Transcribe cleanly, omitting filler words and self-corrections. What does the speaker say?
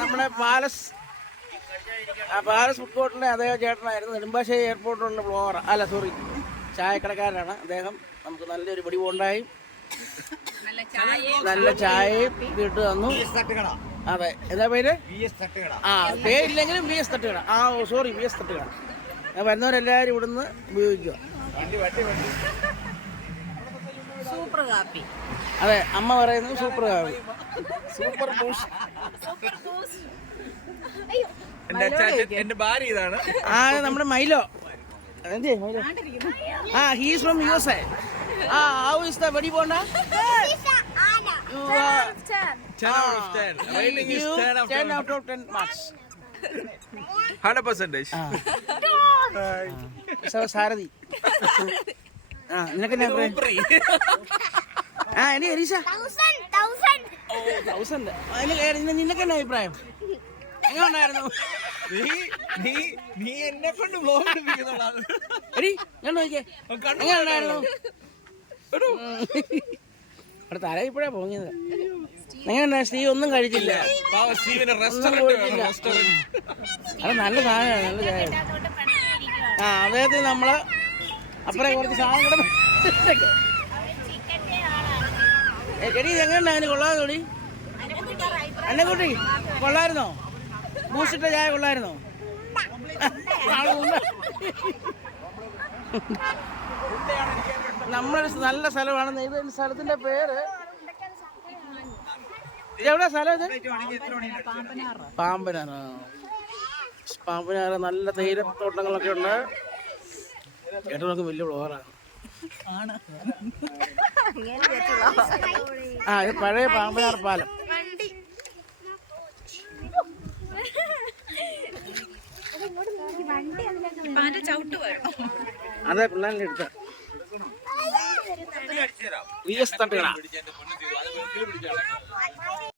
നമ്മുടെ palace food കോർട്ടിലെ അതേ ചേട്ടനായിരുന്നു. Nedumbassery എയർപോർട്ടിലുള്ള blogger, അല്ല സോറി, ചായക്കടക്കാരനാണ് അദ്ദേഹം. നമുക്ക് നല്ലൊരു പിടി ഉണ്ടായി, നല്ല ചായയും ഇട്ട് തന്നു. അതെ, എന്താ പേര്? പേരില്ലെങ്കിലും VS തട്ടുകട. സോറി, VS തട്ടുകട. വരുന്നവരെല്ലാവരും ഇവിടുന്ന് ഉപയോഗിക്കുക. സൂപ്പർ കാപ്പി. അതെ, അമ്മ പറയുന്നത് സൂപ്പർ കാപ്പി, സൂപ്പർ ബൂസ്റ്റ്. എന്റെ ഭാര്യ ഇതാണ്. നമ്മുടെ Milo. He's from USA. How is the very bonda? 10 out of 10. Rating is 10 out of 10 marks. 100%. സാരഥി. നിനക്ക് നിനക്ക് എന്നാ അഭിപ്രായം? എങ്ങനെയുണ്ടായിരുന്നു? നീ എന്നെ കൊണ്ട് വ്ലോഗ് എടുപ്പിക്കുന്നതാണ്. എടി ഞാൻ നോക്കിയേ, എങ്ങനെയുണ്ടായിരുന്നു? അവിടെ തല ഇപ്പോഴാ പോങ്ങിയത്. എങ്ങനെയുണ്ടാ? സ്റ്റീവ് ഒന്നും കഴിച്ചില്ല. അത് നല്ല സാധനമാണ്, നല്ല ചായ. അദ്ദേഹത്തിന് നമ്മള് അപ്പുറം കുറച്ച് സാധനം എടി എങ്ങനെയുണ്ടാ? അതിന് കൊള്ളാതെ കൂടി എന്നെ കൂട്ടി കൊള്ളായിരുന്നോ? ബൂസ്റ്റിട്ട ചായ കൊള്ളായിരുന്നോ? നമ്മളൊരു നല്ല സ്ഥലമാണ്. ഇത് സ്ഥലത്തിന്റെ പേര് എവിടെ സ്ഥലം? ഇത് പാമ്പനാറ്. പാമ്പനാറ് നല്ല തേയിലത്തോട്ടങ്ങളൊക്കെ ഉണ്ട്. ചേട്ടൻ നമുക്ക് വലിയ ബ്ലോഗറാണ്. ഇത് പഴയ പാമ്പനാറ് പാലം. അതെ, പിള്ളേരുടെ എടുത്ത VS തട്ടുകട.